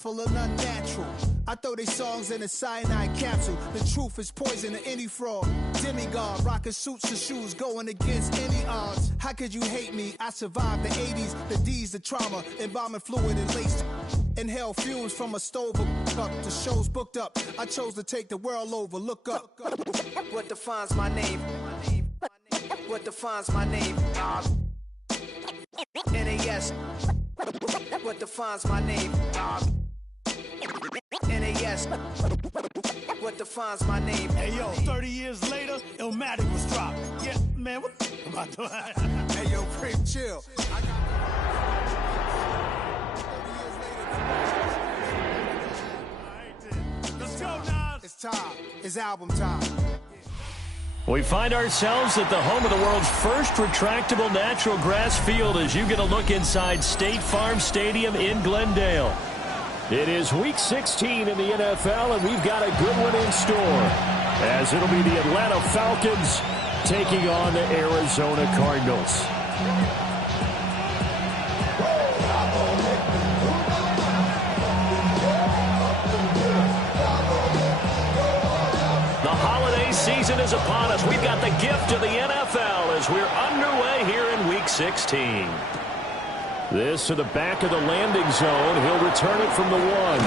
full of unnatural. I throw they songs in a cyanide capsule. The truth is poison to any fraud. Demigod, rocking suits and shoes, going against any odds. How could you hate me? I survived the 80s, the D's, the trauma, embalming fluid and lace. Inhale fumes from a stove up. The show's booked up. I chose to take the world over. Look up. What defines my name? What defines my name? NAS. What defines my name? NAS. What defines my name? Hey yo, 30 years later, Illmatic was dropped. Yeah, man, what the am I doing? Hey yo, Prim, chill. Let's go, Nas. It's time. It's album time. We find ourselves at the home of the world's first retractable natural grass field as you get a look inside State Farm Stadium in Glendale. It is Week 16 in the NFL, and we've got a good one in store, as it'll be the Atlanta Falcons taking on the Arizona Cardinals. The holiday season is upon us. We've got the gift of the NFL as we're underway here in Week 16. This to the back of the landing zone. He'll return it from the 1.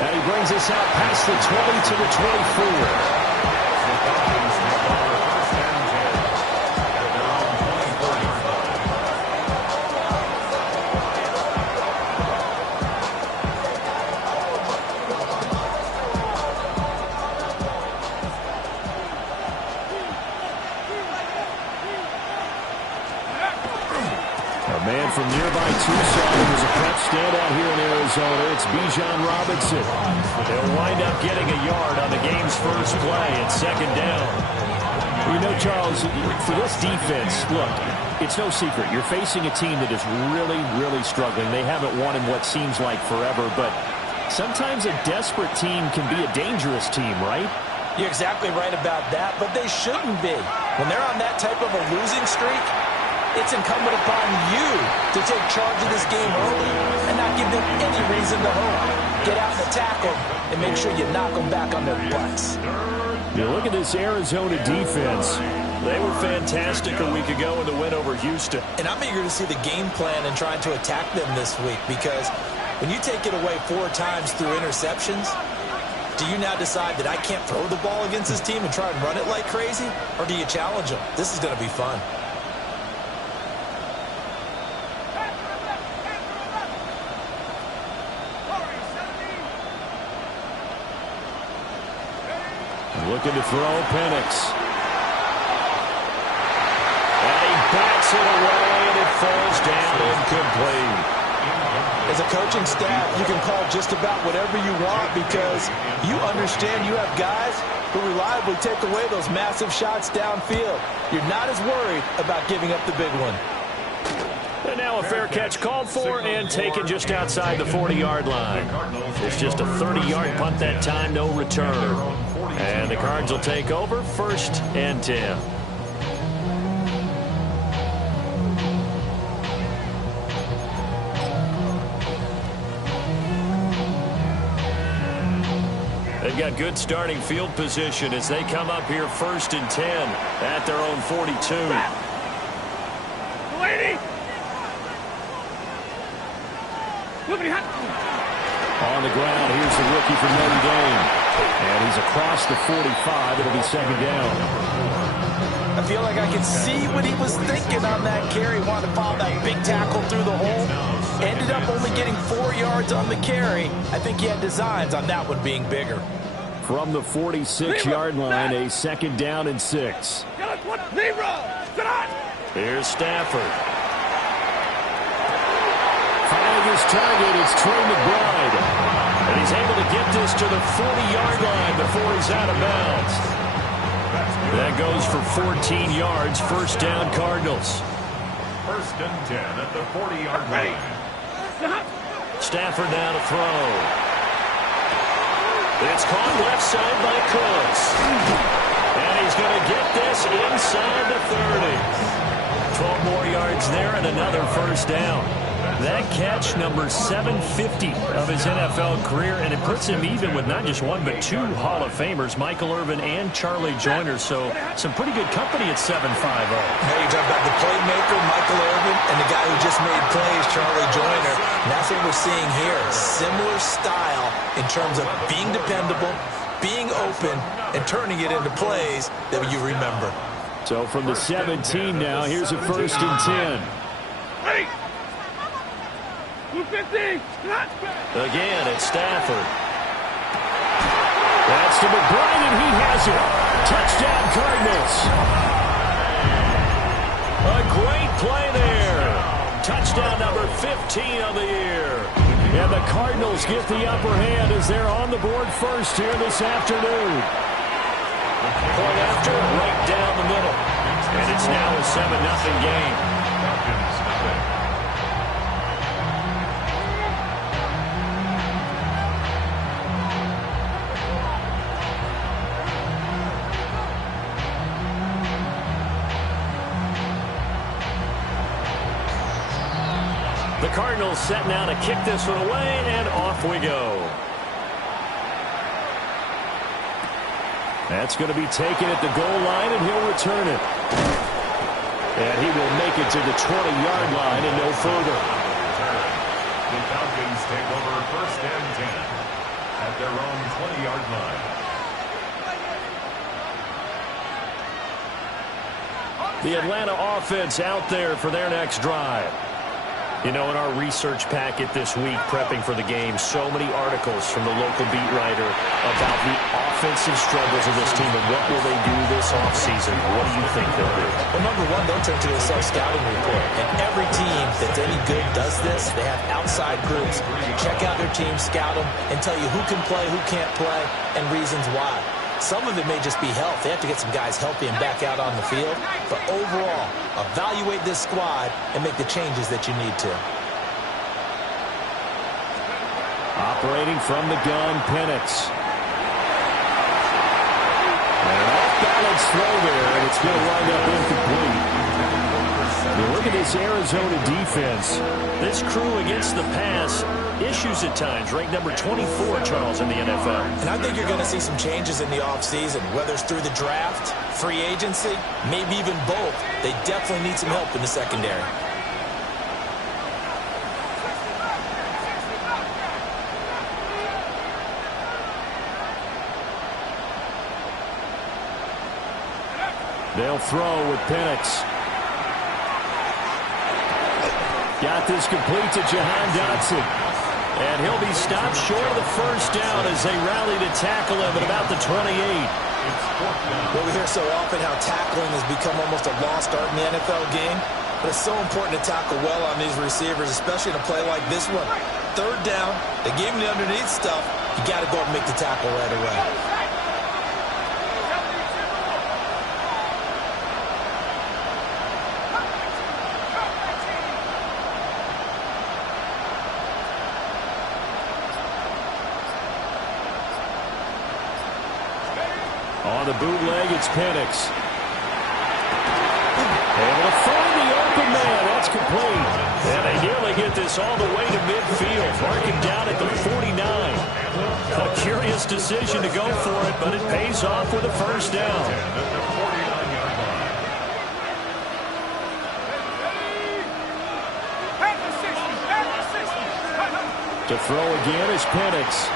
And he brings us out past the 20 to the 24. Man from nearby Tucson who was a prep standout here in Arizona. It's Bijan Robinson. They'll wind up getting a yard on the game's first play at second down. You know, Charles, for this defense, look, it's no secret. You're facing a team that is really, really struggling. They haven't won in what seems like forever, but sometimes a desperate team can be a dangerous team, right? You're exactly right about that, but they shouldn't be. When they're on that type of a losing streak, it's incumbent upon you to take charge of this game early and not give them any reason to hope. Get out and attack them and make sure you knock them back on their butts. You look at this Arizona defense. They were fantastic a week ago in the win over Houston. And I'm eager to see the game plan and trying to attack them this week, because when you take it away 4 times through interceptions, do you now decide that I can't throw the ball against this team and try and run it like crazy? Or do you challenge them? This is going to be fun. Looking to throw Penix. And he backs it away, and it falls down incomplete. As a coaching staff, you can call just about whatever you want, because you understand you have guys who reliably take away those massive shots downfield. You're not as worried about giving up the big one. And now a fair catch called for and taken just outside the 40-yard line. It's just a 30-yard punt that time, no return. And the Cards will take over, 1st and 10. They've got good starting field position as they come up here 1st and 10 at their own 42. On the ground, here's the rookie from Notre Dame. And he's across the 45. It'll be 2nd down. I feel like I can see what he was thinking on that carry. Wanted to follow that big tackle through the hole. Ended up only getting 4 yards on the carry. I think he had designs on that one being bigger. From the 46-yard line, a 2nd down and 6. Here's Stafford. Finding his target, it's Trey McBride. And he's able to get this to the 40-yard line before he's out of bounds. That goes for 14 yards, 1st down Cardinals. 1st and 10 at the 40-yard line. Stafford now to throw. It's caught left side by Cooks. And he's going to get this inside the 30. 12 more yards there and another 1st down. That catch, number 750 of his NFL career, and it puts him even with not just one but two Hall of Famers, Michael Irvin and Charlie Joyner. So some pretty good company at 7'5". Hey, you talk about the playmaker, Michael Irvin, and the guy who just made plays, Charlie Joyner. And that's what we're seeing here. Similar style in terms of being dependable, being open, and turning it into plays that you remember. So from the 17 now, here's a 1st and 10. Again, it's Stafford. That's to McBride, and he has it. Touchdown, Cardinals. A great play there. Touchdown number 15 of the year. And the Cardinals get the upper hand as they're on the board first here this afternoon. Point after, right down the middle. And it's now a 7-0 game. The Cardinals set now to kick this one away, and off we go. That's going to be taken at the goal line, and he'll return it. And he will make it to the 20-yard line and no further. The Falcons take over 1st and 10 at their own 20-yard line. The Atlanta offense out there for their next drive. You know, in our research packet this week, prepping for the game, so many articles from the local beat writer about the offensive struggles of this team and what will they do this offseason. What do you think they'll do? Well, number one, they'll turn to a self-scouting report. And every team that's any good does this. They have outside groups. Check out their team, scout them, and tell you who can play, who can't play, and reasons why. Some of it may just be health. They have to get some guys healthy and back out on the field. But overall, evaluate this squad and make the changes that you need to. Operating from the gun, Penix. And an off-balance throw there, and it's going to wind up incomplete. Look at this Arizona defense. This crew against the pass, issues at times, ranked number 24, Charles, in the NFL. And I think you're going to see some changes in the offseason, whether it's through the draft, free agency, maybe even both. They definitely need some help in the secondary. They'll throw with Penix. Got this complete to Jahan Dotson. And he'll be stopped short of the first down as they rally to tackle him at about the 28. Well, we hear so often how tackling has become almost a lost art in the NFL game. But it's so important to tackle well on these receivers, especially in a play like this one. 3rd down, they gave him the underneath stuff. You got to go and make the tackle right away. On the bootleg, it's Penix. Able to find the open man. That's complete. And they nearly get this all the way to midfield. Marking down at the 49. A curious decision to go for it, but it pays off with a first down. To throw again is Penix.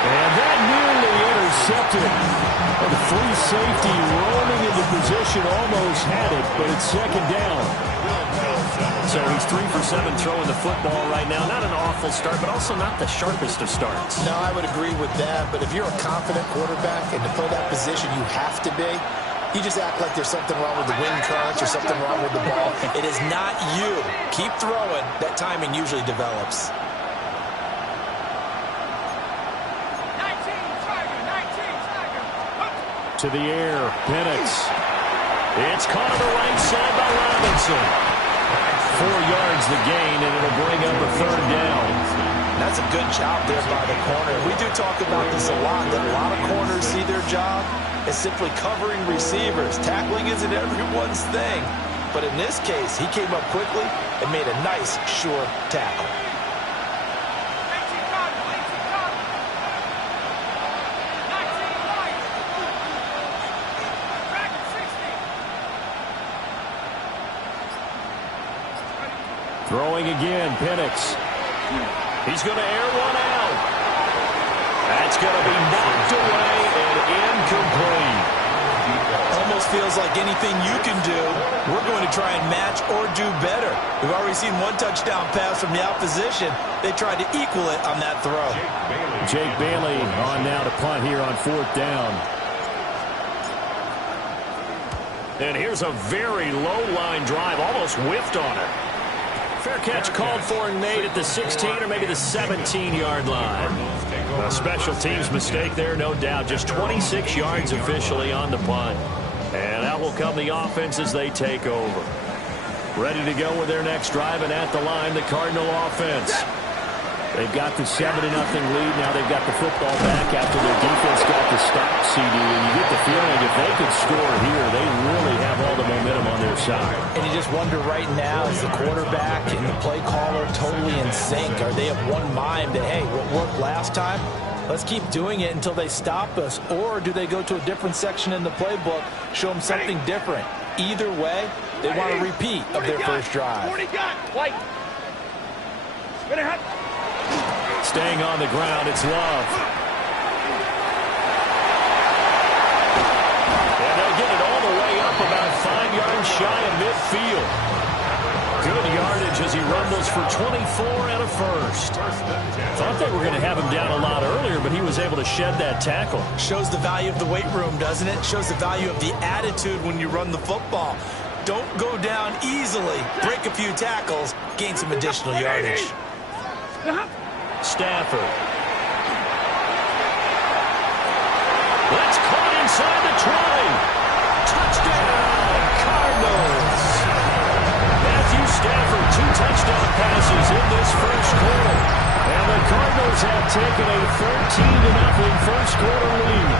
And that nearly intercepted. The free safety rolling into position, almost had it, but it's 2nd down. So he's 3 for 7 throwing the football right now. Not an awful start, but also not the sharpest of starts. No, I would agree with that. But if you're a confident quarterback and to play that position, you have to be. You just act like there's something wrong with the wing currents or something wrong with the ball. It is not you. Keep throwing. That timing usually develops. To the air, Penix. It's caught on the right side by Robinson. 4 yards the gain, and it'll bring up a 3rd down. That's a good job there by the corner. We do talk about this a lot, that a lot of corners see their job as simply covering receivers. Tackling isn't everyone's thing. but in this case, he came up quickly and made a nice, sure tackle. Throwing again, Penix. He's going to air one out. That's going to be knocked away and incomplete. Almost feels like anything you can do, we're going to try and match or do better. We've already seen one touchdown pass from the opposition. They tried to equal it on that throw. Jake Bailey on now to punt here on 4th down. And here's a very low-line drive, almost whiffed on it. Fair catch called for and made at the 16 or maybe the 17-yard line. A special teams mistake there, no doubt. Just 26 yards officially on the punt. And out will come the offense as they take over. Ready to go with their next drive, and at the line, the Cardinal offense. They've got the 7-0 lead. Now they've got the football back after their defense got the stop, CD. And you get the feeling if they could score here, they really have all the momentum on their side. And you just wonder right now, is the quarterback and the play caller totally in sync? Are they of one mind that, hey, what worked last time? Let's keep doing it until they stop us. Or do they go to a different section in the playbook, show them something different? Either way, they want a repeat of their first drive. Staying on the ground, it's Love. And they'll get it all the way up about 5 yards shy of midfield. Good yardage as he rumbles for 24 and a first. Thought they were going to have him down a lot earlier, but he was able to shed that tackle. Shows the value of the weight room, doesn't it? Shows the value of the attitude when you run the football. Don't go down easily. Break a few tackles, gain some additional yardage. Stafford. That's caught inside the 20. Touchdown, Cardinals. Matthew Stafford, 2 touchdown passes in this first quarter. And the Cardinals have taken a 13-0 first quarter lead.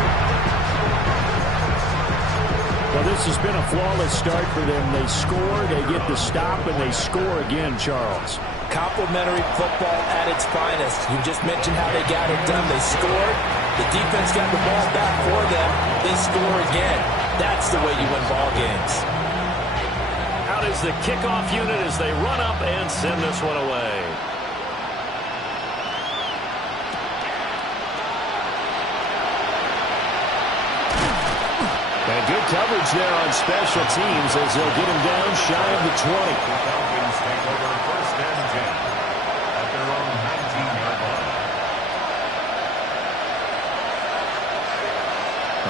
Well, this has been a flawless start for them. They score, they get the stop, and they score again, Charles. Complimentary football at its finest. You just mentioned how they got it done. They scored. The defense got the ball back for them. They score again. That's the way you win ball games. Out is the kickoff unit as they run up and send this one away. And good coverage there on special teams as they'll get him down shy of the 20. Falcons take over 1st and 10 at their own 19-yard line.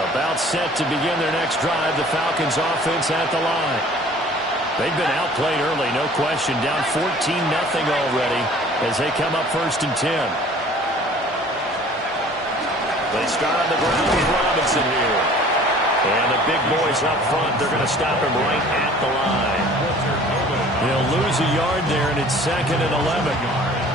About set to begin their next drive, the Falcons offense at the line. They've been outplayed early, no question. Down 14-0 already as they come up 1st and 10. They start on the ground with Robinson here. And the big boys up front, they're going to stop him right at the line. They'll lose a yard there, and it's 2nd and 11.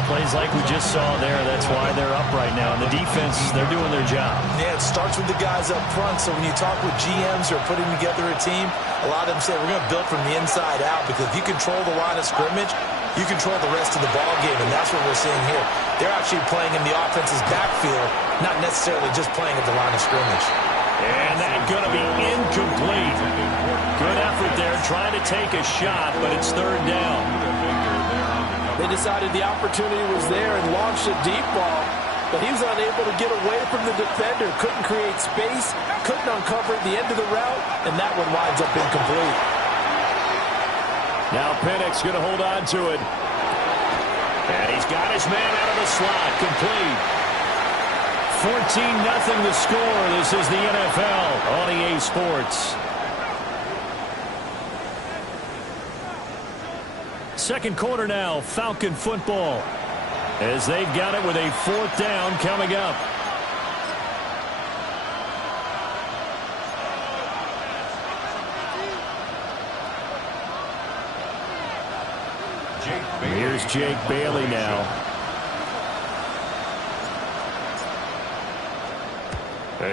Plays like we just saw there. That's why they're up right now. And the defense, they're doing their job. Yeah, it starts with the guys up front. So when you talk with GMs who are putting together a team, a lot of them say we're going to build from the inside out, because if you control the line of scrimmage, you control the rest of the ball game, and that's what we're seeing here. They're actually playing in the offense's backfield, not necessarily just playing at the line of scrimmage. And that's going to be incomplete. Good effort there, trying to take a shot, but it's 3rd down. They decided the opportunity was there and launched a deep ball, but he was unable to get away from the defender, couldn't create space, couldn't uncover the end of the route, and that one winds up incomplete. Now Penix going to hold on to it. And he's got his man out of the slot, complete. 14-0 the score. This is the NFL on EA Sports. Second quarter now, Falcon football, as they've got it with a 4th down coming up. Here's Jake Bailey now.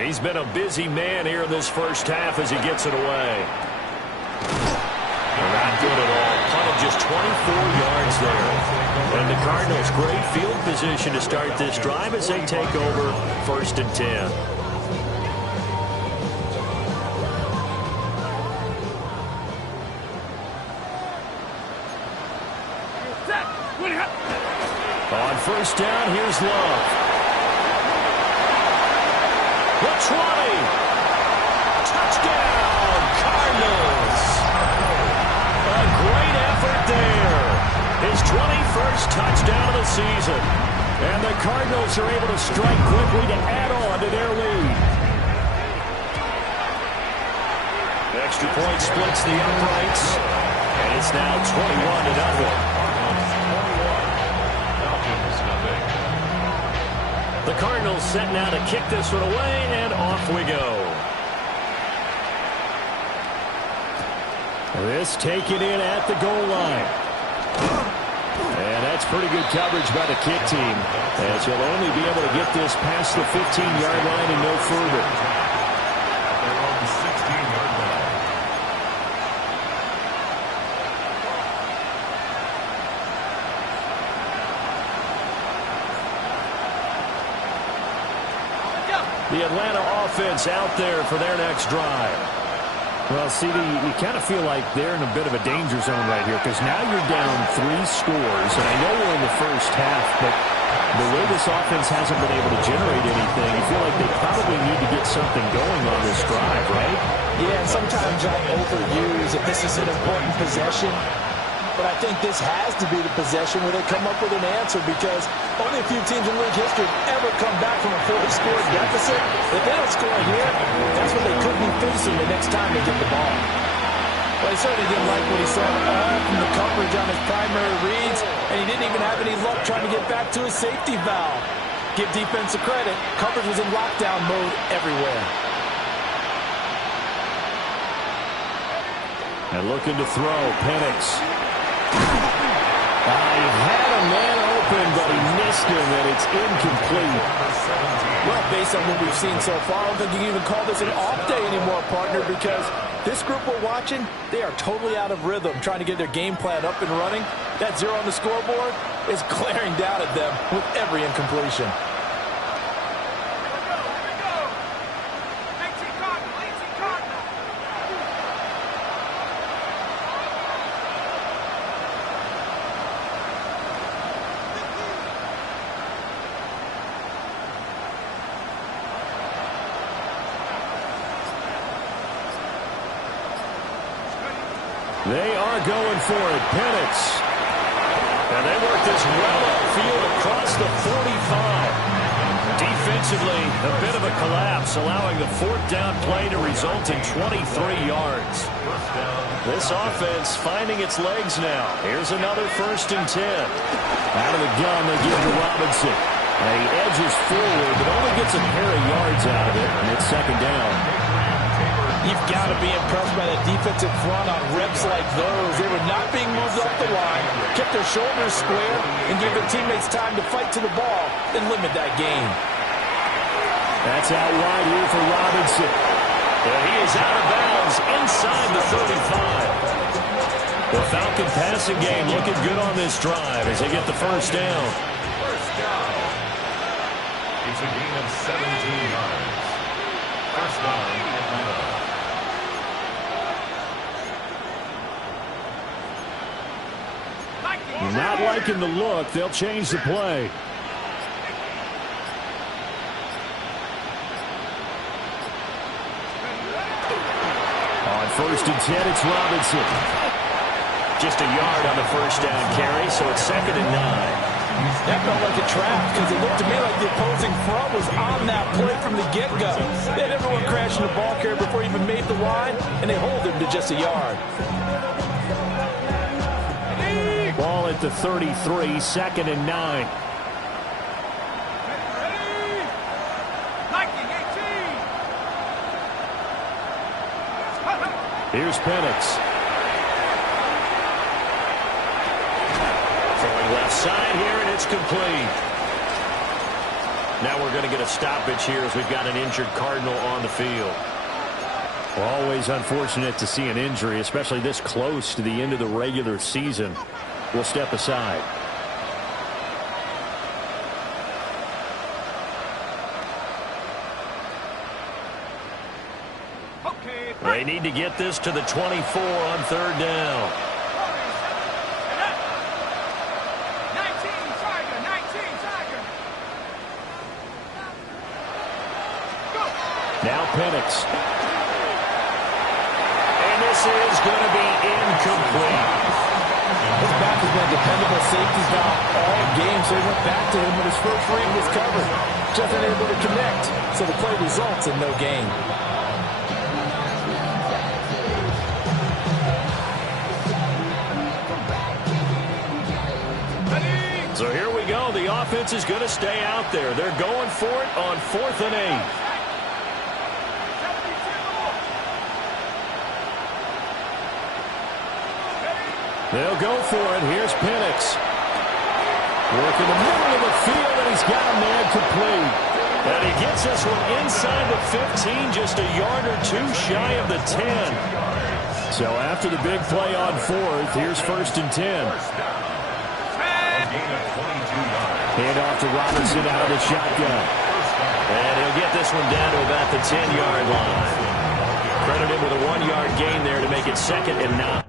He's been a busy man here in this first half as he gets it away. Around good at all. Punted just 24 yards there. And the Cardinals, great field position to start this drive as they take over 1st and 10. On 1st down, here's Love. The 20. Touchdown, Cardinals. A great effort there. His 21st touchdown of the season. And the Cardinals are able to strike quickly to add on to their lead. Extra point splits the uprights. And it's now 21-0. The Cardinals set now to kick this one away, and off we go. This taken in at the goal line. And that's pretty good coverage by the kick team, as he'll only be able to get this past the 15-yard line and no further. They're on the 16-yard line. The Atlanta offense out there for their next drive. Well, CD, you kind of feel like they're in a bit of a danger zone right here because now you're down 3 scores, and I know we're in the first half, but the way this offense hasn't been able to generate anything, you feel like they probably need to get something going on this drive, right? Yeah, and sometimes I overuse if this is an important possession. But I think this has to be the possession where they come up with an answer, because only a few teams in league history have ever come back from a 4-score deficit. If they don't score here, that's what they could be facing the next time they get the ball. Well, he certainly didn't like what he saw all from the coverage on his primary reads, and he didn't even have any luck trying to get back to his safety valve. Give defense a credit. Coverage was in lockdown mode everywhere. And looking to throw, Penix. He had a man open, but he missed him, and it's incomplete. Well, based on what we've seen so far, I don't think you can even call this an off day anymore, partner, because this group we're watching, they are totally out of rhythm, trying to get their game plan up and running. That 0 on the scoreboard is glaring down at them with every incompletion. They are going for it. Penix. And they work this well upfield across the 45. Defensively, a bit of a collapse, allowing the 4th down play to result in 23 yards. This offense finding its legs now. Here's another 1st and 10. Out of the gun, they give to Robinson. And he edges forward, but only gets a pair of yards out of it, and it's 2nd down. You've got to be impressed by that defensive front on reps like those. They were not being moved off the line, kept their shoulders square, and gave their teammates time to fight to the ball and limit that gain. That's out wide here for Robinson. And he is out of bounds inside the 35. The Falcon passing game looking good on this drive as they get the 1st down. It's a gain of 17 yards. 1st down, Atlanta. Not liking the look. They'll change the play. On 1st and 10, it's Robinson. Just a yard on the 1st down carry, so it's 2nd and 9. That felt like a trap, because it looked to me like the opposing front was on that play from the get-go. They had everyone crashing the ball carrier before he even made the line, and they hold him to just a yard. Ball at the 33, 2nd and 9. Here's Penix. Throwing left side here, and it's complete. Now we're going to get a stoppage here as we've got an injured Cardinal on the field. Well, always unfortunate to see an injury, especially this close to the end of the regular season. We'll step aside. They need to get this to the 24 on third down. Now Penix. And this is going to be incomplete. His back has been a dependable safety valve all game, so he went back to him when his first read was covered. Just unable to connect, so the play results in no gain. So here we go. The offense is going to stay out there. They're going for it on 4th and 8. They'll go for it. Here's Penix. Working the middle of the field, and he's got a man complete. And he gets this one inside the 15, just a yard or two shy of the 10. So after the big play on 4th, here's 1st and 10. Hand off to Robinson out of the shotgun. And he'll get this one down to about the 10-yard line. Credit him with a 1-yard gain there to make it 2nd and 9.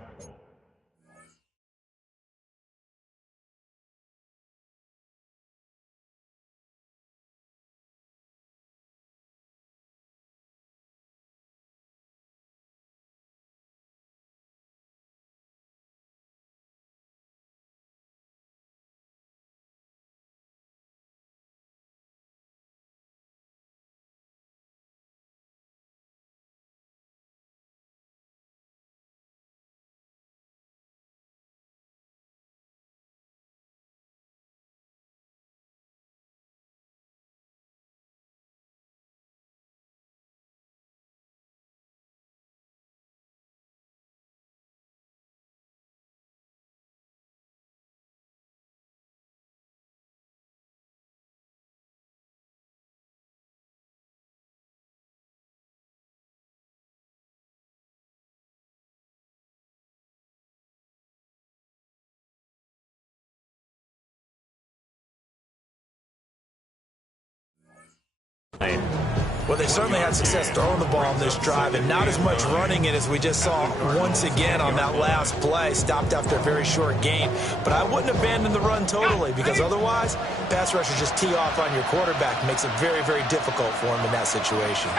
Well, they certainly had success throwing the ball on this drive, and not as much running it as we just saw once again on that last play. Stopped after a very short gain. But I wouldn't abandon the run totally, because otherwise, pass rushers just tee off on your quarterback. Makes it very, very difficult for him in that situation.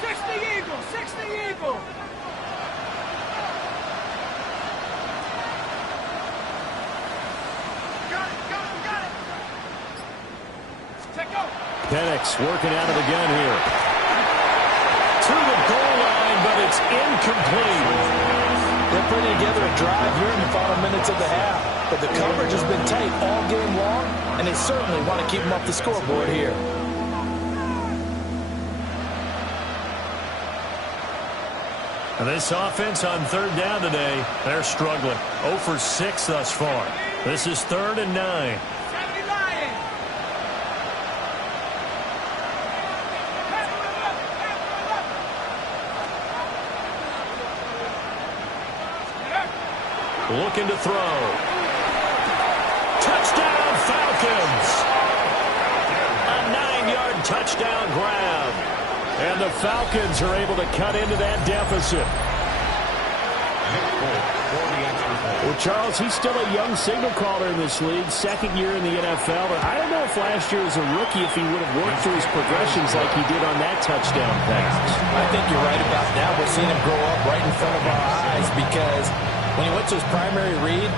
60 Eagle, 60 Eagle. Penix working out of the gun here. To the goal line, but it's incomplete. They're putting together a drive here in the final minutes of the half. But the coverage has been tight all game long, and they certainly want to keep them off the scoreboard here. And this offense on third down today, they're struggling. 0 for 6 thus far. This is 3rd and 9. Looking to throw. Touchdown, Falcons. A 9-yard touchdown grab. And the Falcons are able to cut into that deficit. Well, Charles, he's still a young signal caller in this league, 2nd year in the NFL. But I don't know if last year as a rookie if he would have worked through his progressions like he did on that touchdown pass. I think you're right about that. We're seeing him grow up right in front of our eyes, because when he went to his primary read,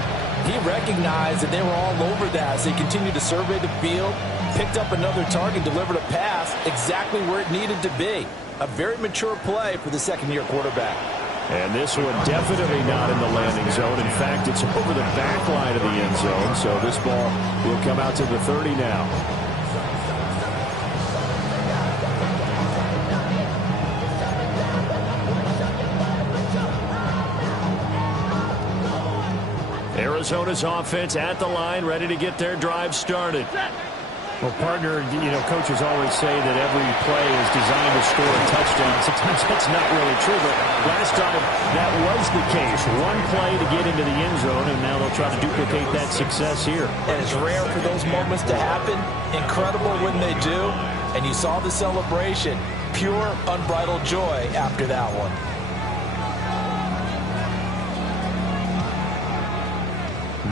he recognized that they were all over that. So he continued to survey the field, picked up another target, delivered a pass exactly where it needed to be. A very mature play for the 2nd-year quarterback. And this one definitely not in the landing zone. In fact, it's over the back line of the end zone. So this ball will come out to the 30 now. Arizona's offense at the line, ready to get their drive started. Well, partner, coaches always say that every play is designed to score a touchdown. Sometimes that's not really true, but last time that was the case. One play to get into the end zone, and now they'll try to duplicate that success here. And it's rare for those moments to happen. Incredible when they do. And you saw the celebration. Pure, unbridled joy after that one.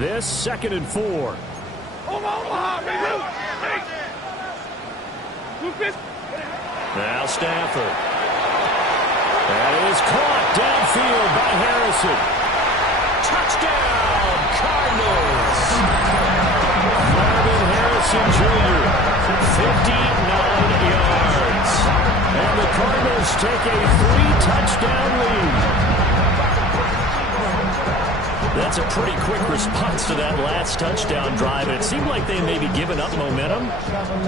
This 2nd and 4. Now Stafford. That is caught downfield by Harrison. Touchdown, Cardinals. Marvin Harrison Jr., 59 yards. And the Cardinals take a 3-touchdown lead. That's a pretty quick response to that last touchdown drive. And it seemed like they may be giving up momentum,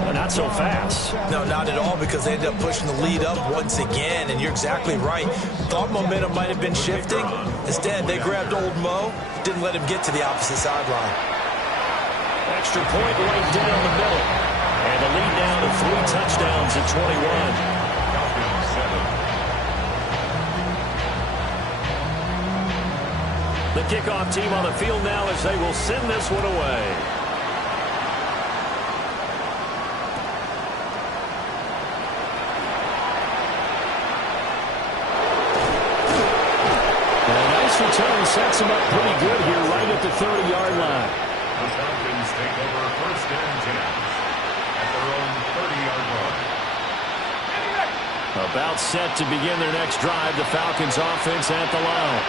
but not so fast. No, not at all, because they ended up pushing the lead up once again. And you're exactly right. Thought momentum might have been shifting. Instead, they grabbed old Mo, didn't let him get to the opposite sideline. Extra point right down the middle. And the lead down to 3 touchdowns at 21. The kickoff team on the field now as they will send this one away. And a nice return sets them up pretty good here right at the 30-yard line. The Falcons take over 1st and 10 at their own 30-yard line. About set to begin their next drive. The Falcons offense at the line.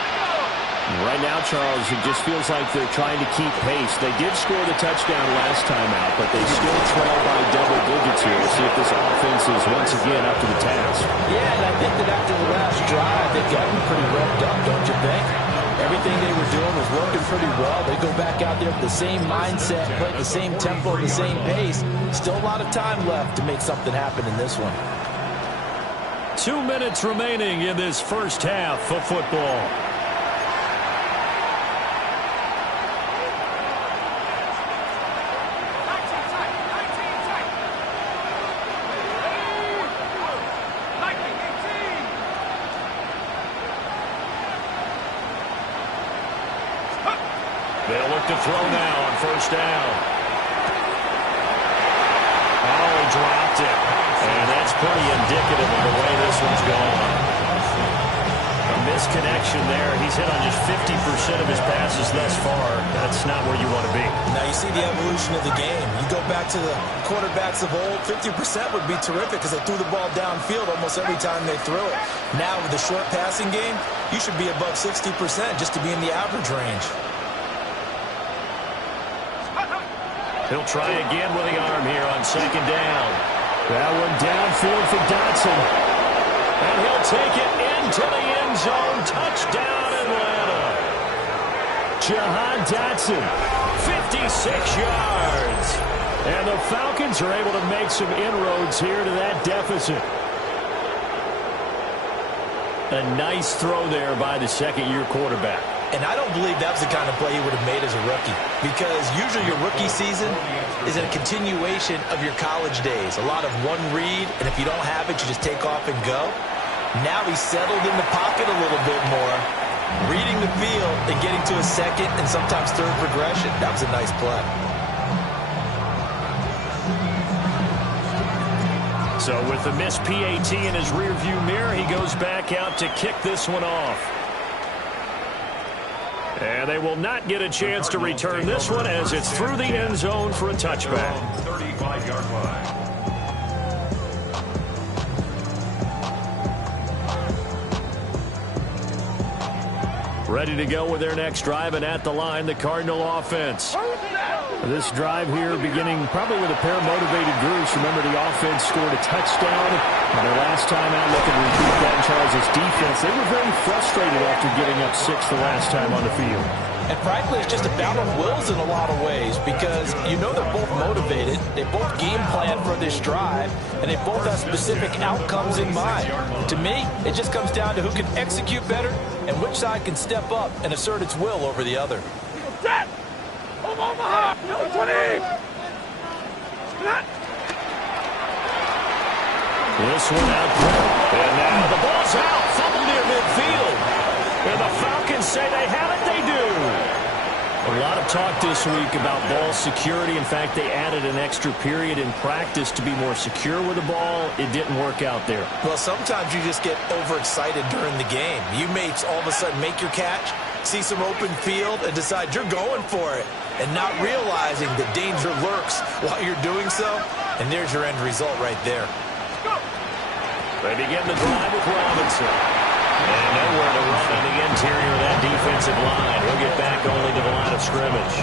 Right now, Charles, it just feels like they're trying to keep pace. They did score the touchdown last time out, but they still trail by double digits here. We'll see if this offense is once again up to the task. Yeah, and I think that after the last drive, they've gotten pretty revved up, don't you think? Everything they were doing was working pretty well. They go back out there with the same mindset, play at the same tempo, the same pace. Still a lot of time left to make something happen in this one. 2 minutes remaining in this first half of football. They'll look to throw now on 1st down. Oh, he dropped it. And that's pretty indicative of the way this one's going. A misconnection there. He's hit on just 50% of his passes thus far. That's not where you want to be. Now you see the evolution of the game. You go back to the quarterbacks of old, 50% would be terrific because they threw the ball downfield almost every time they threw it. Now with the short passing game, you should be above 60% just to be in the average range. He'll try again with the arm here on 2nd down. That one downfield for Dotson. And he'll take it into the end zone. Touchdown, Atlanta. Jahan Dotson, 56 yards. And the Falcons are able to make some inroads here to that deficit. A nice throw there by the 2nd-year quarterback. And I don't believe that was the kind of play he would have made as a rookie, because usually your rookie season is a continuation of your college days. A lot of one read, and if you don't have it, you just take off and go. Now he's settled in the pocket a little bit more, reading the field and getting to a 2nd and sometimes 3rd progression. That was a nice play. So with the missed PAT in his rearview mirror, he goes back out to kick this one off. And they will not get a chance to return this one as it's through the end zone for a touchback. 35-yard line. Ready to go with their next drive, and at the line, the Cardinal offense. This drive here beginning probably with a pair of motivated groups. Remember, the offense scored a touchdown. And their last time out, looking to repeat that in Charles' defense. They were very frustrated after giving up 6 the last time on the field. And frankly, it's just a battle of wills in a lot of ways, because you know they're both motivated, they both game plan for this drive, and they both have specific outcomes in mind. To me, it just comes down to who can execute better and which side can step up and assert its will over the other. Set! Omaha! 20! This one out quick. And now the ball's out. Fumble near midfield. And the Falcons say they have it. They do. A lot of talk this week about ball security. In fact, they added an extra period in practice to be more secure with the ball. It didn't work out there. Well, sometimes you just get overexcited during the game. You may all of a sudden make your catch, see some open field, and decide you're going for it, and not realizing the danger lurks while you're doing so. And there's your end result right there. They begin the drive with Robinson. And nowhere to run on the interior of that defensive line. He'll get back only to the line of scrimmage.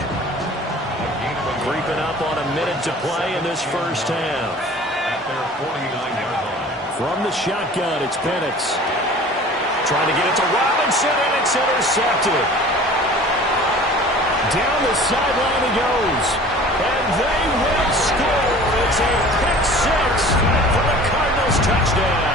Creeping up on a minute to play in this first half. At their 49-yard line. From the shotgun, it's Penix. Trying to get it to Robinson, and it's intercepted. Down the sideline he goes. And they will score. It's a pick six for the Cardinals touchdown.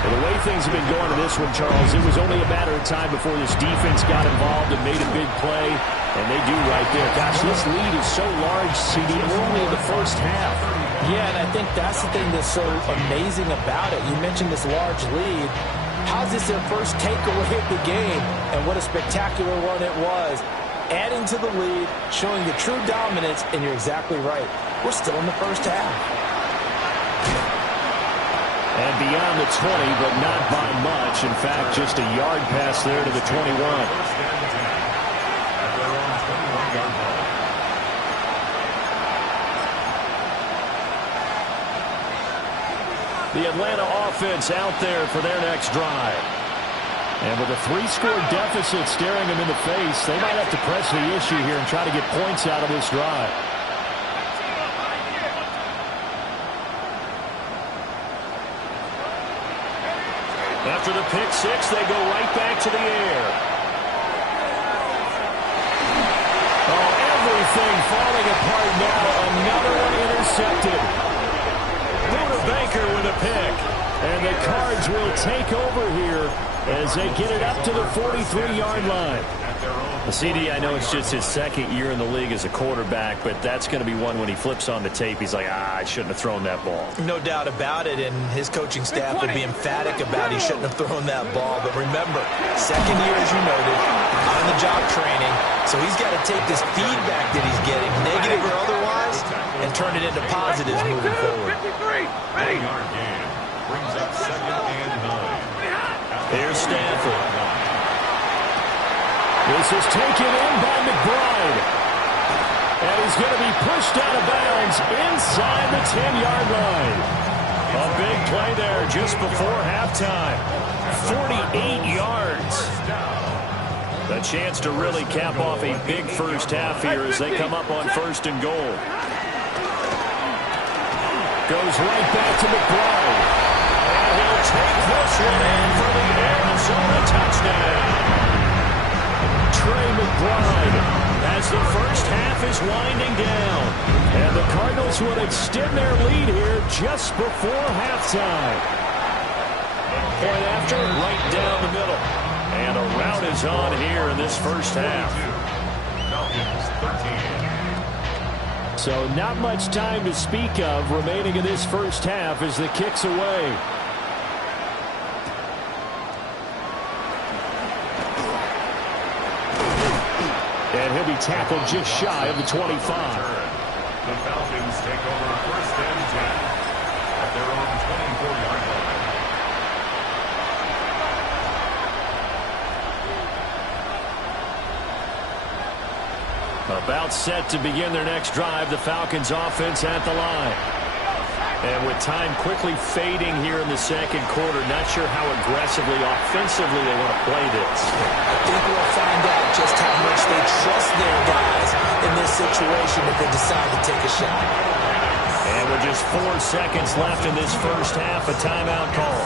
Well, the way things have been going in this one, Charles, it was only a matter of time before this defense got involved and made a big play, and they do right there. Gosh, this lead is so large, CD, and we're only in the first half. Yeah, and I think that's the thing that's so amazing about it. You mentioned this large lead. How's this their first takeaway of the game? And what a spectacular one it was. Adding to the lead, showing the true dominance, and you're exactly right. We're still in the first half. And beyond the 20, but not by much. In fact, just a yard pass there to the 21. First and 10 at their own 21-yard line. The Atlanta offense out there for their next drive. And with a 3-score deficit staring them in the face, they might have to press the issue here and try to get points out of this drive. After the pick six, they go right back to the air. Oh, everything falling apart now. Another one intercepted. Buda Baker with a pick. And the Cards will take over here as they get it up to the 43-yard line. CD, I know it's just his second year in the league as a quarterback, but that's going to be one when he flips on the tape, he's like, I shouldn't have thrown that ball. No doubt about it, and his coaching staff will be emphatic about he shouldn't have thrown that ball. But remember, second year, as you noted, on-the-job training, so he's got to take this feedback that he's getting, negative or otherwise, and turn it into positives moving forward. 1-yard gain brings up 2nd and 9. Here's Stanford. This is taken in by McBride. And he's going to be pushed out of bounds inside the 10-yard line. A big play there just before halftime. 48 yards. A chance to really cap off a big first half here as they come up on 1st and goal. Goes right back to McBride. And he'll take this one in for the Arizona touchdown. Trey McBride as the first half is winding down. And the Cardinals would extend their lead here just before halftime. Point after, right down the middle. And a rout is on here in this first half. Falcons 13. So not much time to speak of remaining in this first half as the kick's away. And he'll be tackled just shy of the 25. The Falcons take over 1st and 10 at their own 24-yard line. About set to begin their next drive, the Falcons offense at the line. And with time quickly fading here in the second quarter, not sure how aggressively, offensively they want to play this. I think we'll find out just how much they trust their guys in this situation if they decide to take a shot. And with just 4 seconds left in this first half, a timeout call.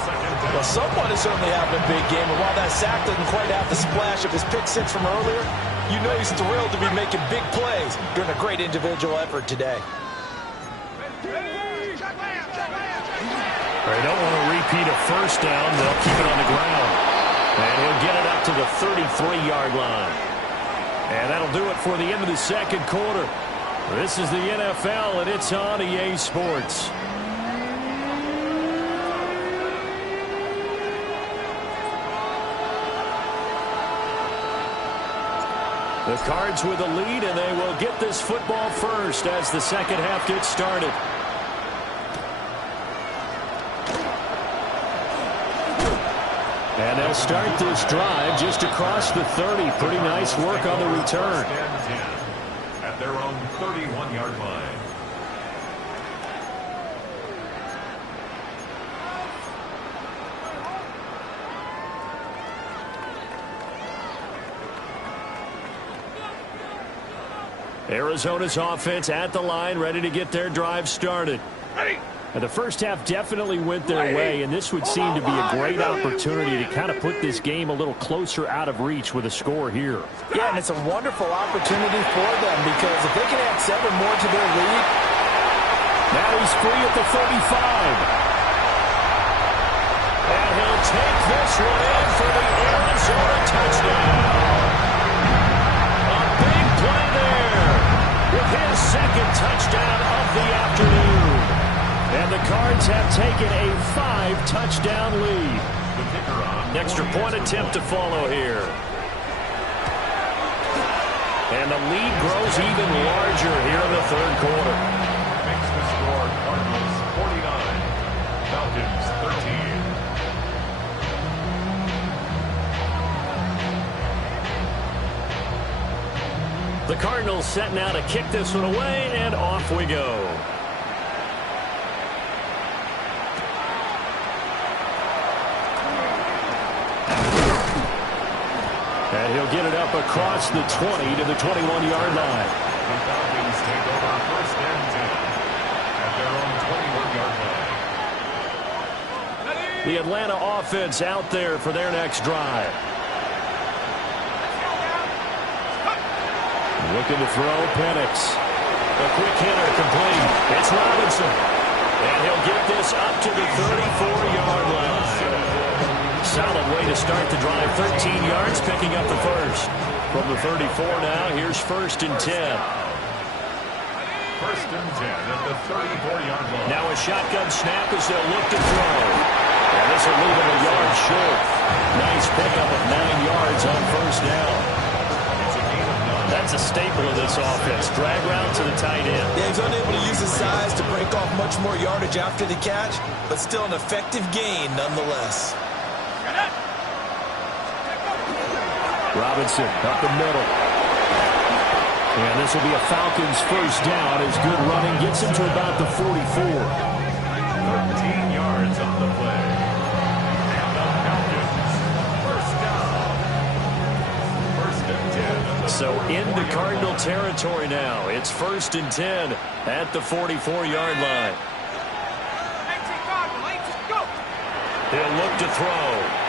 Well, someone is certainly having a big game, and while that sack doesn't quite have the splash of his pick six from earlier, you know he's thrilled to be making big plays during a great individual effort today. They don't want to repeat a first down. They'll keep it on the ground. And he'll get it up to the 33-yard line. And that'll do it for the end of the second quarter. This is the NFL, and it's on EA Sports. The Cards with a lead, and they will get this football first as the second half gets started. And they'll start this drive just across the 30. Pretty nice work on the return. At their own 31-yard line. Arizona's offense at the line, ready to get their drive started. And the first half definitely went their way, and this would seem to be a great opportunity to kind of put this game a little closer out of reach with a score here. Yeah, and it's a wonderful opportunity for them because if they can add 7 more to their lead. Now he's free at the 35. And he'll take this one in for the Arizona touchdown. A big play there with his second touchdown of the afternoon. And the Cards have taken a 5-touchdown lead. Extra point attempt to follow here. And the lead grows even larger here in the third quarter. Makes the score Cardinals 49, Falcons 13. The Cardinals set now to kick this one away, and off we go. And he'll get it up across the 20 to the 21-yard line. The Falcons take over first and 10 at their own 21-yard line. The Atlanta offense out there for their next drive. Looking to throw, Penix. A quick hitter complete. It's Robinson. And he'll get this up to the 34-yard line. Solid way to start the drive. 13 yards, picking up the first. From the 34 now, here's first and 10. First and 10 at the 34-yard line. Now a shotgun snap as they'll look to throw. And this will leave him a yard short. Nice pickup of 9 yards on first down. That's a staple of this offense. Drag route to the tight end. Yeah, he's unable to use his size to break off much more yardage after the catch, but still an effective gain nonetheless. Robinson up the middle. And this will be a Falcons first down as good running gets him to about the 44. 13 yards on the play. And the Falcons first down. First and 10. So into Cardinal territory now. It's first and 10 at the 44-yard line. He'll look to throw.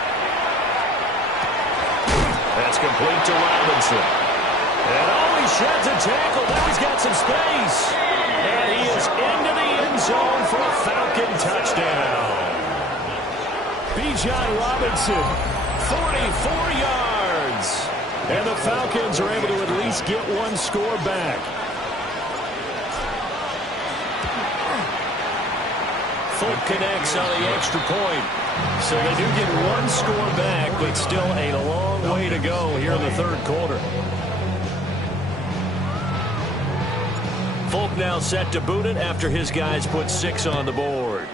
That's complete to Robinson. And he sheds a tackle. Now he's got some space. And he is into the end zone for a Falcon touchdown. Bijan Robinson, 44 yards. And the Falcons are able to at least get one score back. Folk connects on the extra point. So they do get one score back, but still a long way to go here in the third quarter. Folk now set to boot it after his guys put 6 on the board.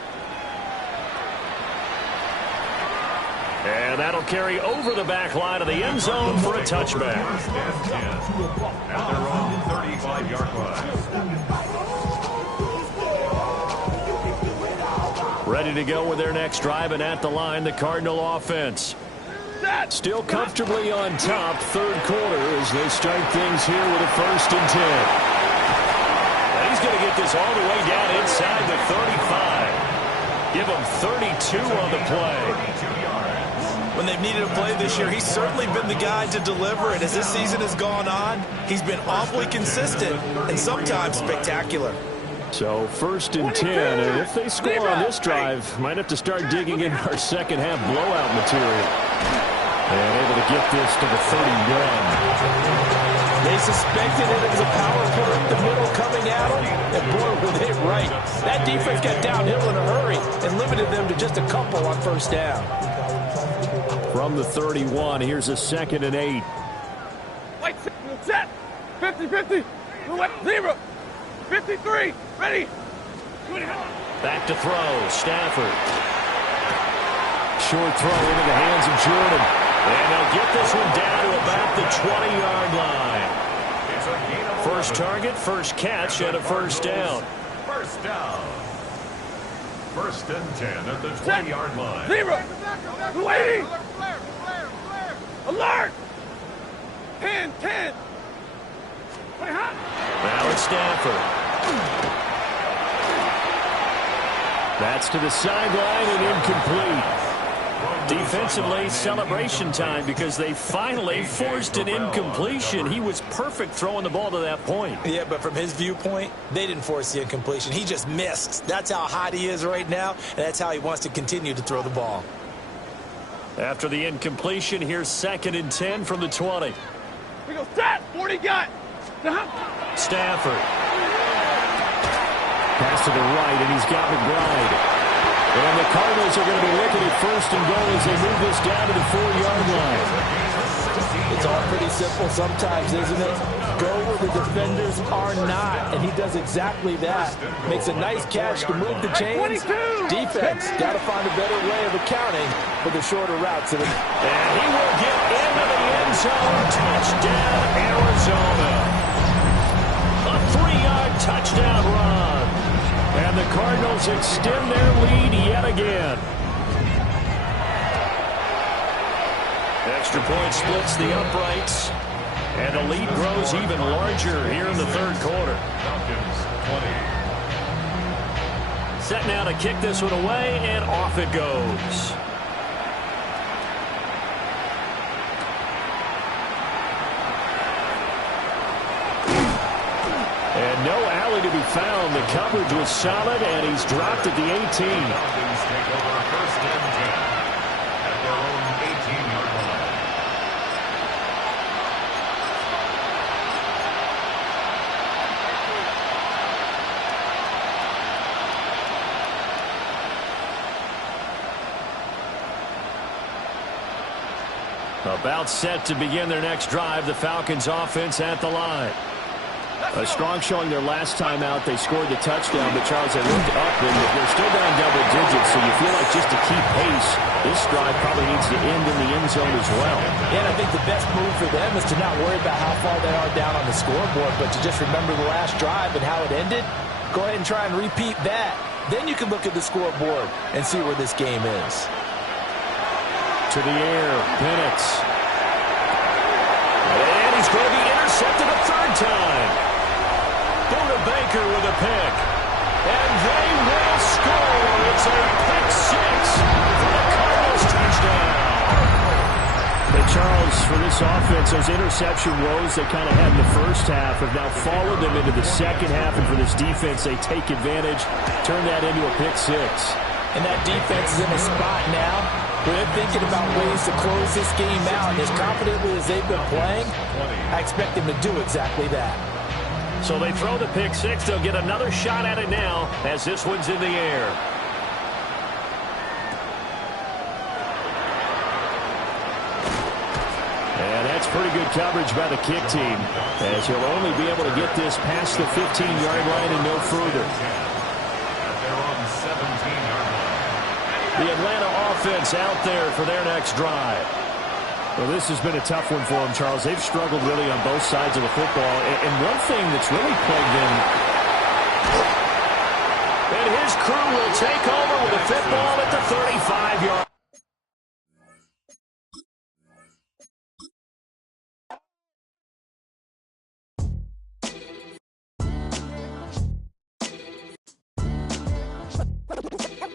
And that'll carry over the back line of the end zone for a touchback. First and 10 at their own 35-yard line. Ready to go with their next drive, and at the line, the Cardinal offense. Still comfortably on top, third quarter, as they start things here with a first and 10. And he's going to get this all the way down inside the 35. Give him 32 on the play. When they've needed a play this year, he's certainly been the guy to deliver, and as this season has gone on, he's been awfully consistent and sometimes spectacular. So first and 10, and if they score on this drive, might have to start digging in our second half blowout material. And able to get this to the 31. They suspected it was a power play up the middle coming at them, and boy, were they right. That defense got downhill in a hurry and limited them to just a couple on first down. From the 31, here's a 2nd and 8. Wait, set. 50-50. 0. 53. Ready. Back to throw. Stafford. Short throw into the hands of Jordan. And they'll get this one down to about the 20-yard line. First target, first catch, and a first down. First down. 1st and 10 at the 20-yard line. 0. 280. Alert. 10. Now it's Stafford. That's to the sideline and incomplete. Defensively, celebration time because they finally forced an incompletion. He was perfect throwing the ball to that point. Yeah, but from his viewpoint, they didn't force the incompletion. He just missed. That's how hot he is right now, and that's how he wants to continue to throw the ball. After the incompletion, here's 2nd and 10 from the 20. We go set. 40 got. Stafford. Pass to the right, and he's got McBride. And the Cardinals are going to be looking at 1st and goal as they move this down to the 4-yard line. It's all pretty simple sometimes, isn't it? Go where the defenders are not, and he does exactly that. Makes a nice catch to move the chains. Defense got to find a better way of accounting for the shorter routes. And he will get into the end zone. Touchdown, Arizona. A 3-yard touchdown run. And the Cardinals extend their lead yet again. Extra point splits the uprights. And the lead grows even larger here in the 3rd quarter. Set now to kick this one away, and off it goes. And no alley to be found. The coverage was solid, and he's dropped at the 18. Falcons take over 1st and 10 at their own 18-yard line. About set to begin their next drive, the Falcons offense at the line. A strong showing their last time out. They scored the touchdown, but Charles, they looked up, and they're still down double digits, so you feel like just to keep pace, this drive probably needs to end in the end zone as well. And I think the best move for them is to not worry about how far they are down on the scoreboard, but to just remember the last drive and how it ended. Go ahead and try and repeat that. Then you can look at the scoreboard and see where this game is. To the air, Bennett. And he's going to be intercepted a 3rd time. Buda Baker with a pick. And they will score. It's a pick 6 for the Cardinals touchdown. Hey, Charles, for this offense, those interception woes they kind of had in the first half have now followed them into the second half, and for this defense, they take advantage, turn that into a pick 6. And that defense is in a spot now where they're thinking about ways to close this game out. And as confidently as they've been playing, I expect them to do exactly that. So they throw the pick 6. They'll get another shot at it now as this one's in the air. And that's pretty good coverage by the kick team, as he'll only be able to get this past the 15-yard line and no further. At their own 17-yard line. The Atlanta offense out there for their next drive. Well, this has been a tough one for them, Charles. They've struggled really on both sides of the football. And one thing that's really plagued them. And his crew will take over with a football at the 35-yard.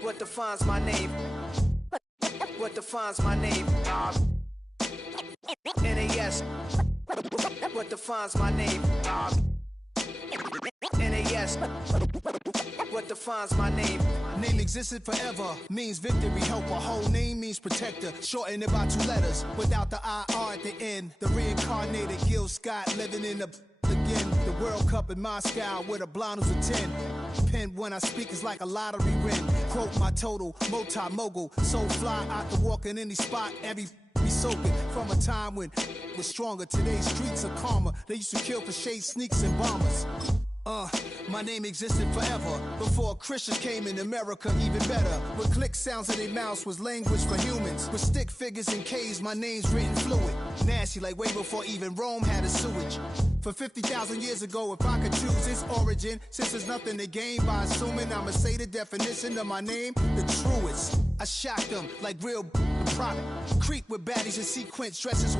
What defines my name? What defines my name? NAS. What defines my name? NAS. what defines my name. Name existed forever, means victory, helper. Whole name means protector, shorten it by 2 letters, without the IR at the end. The reincarnated Gil Scott, living in the again. The World Cup in Moscow with a blonde who's a 10. Pen when I speak is like a lottery win. Quote my total, multi-mogul. So fly out to walk in any spot, every be soaking. From a time when it was stronger, today's streets are calmer. They used to kill for shade sneaks and bombers. My name existed forever. Before Christians came in America, even better. With click sounds in their mouths was language for humans. With stick figures and K's, my name's written fluid. Nasty like way before even Rome had a sewage. For 50,000 years ago, if I could choose its origin, since there's nothing to gain by assuming, I'ma say the definition of my name, the truest. I shocked them like real product. Creep with baddies in sequence dresses.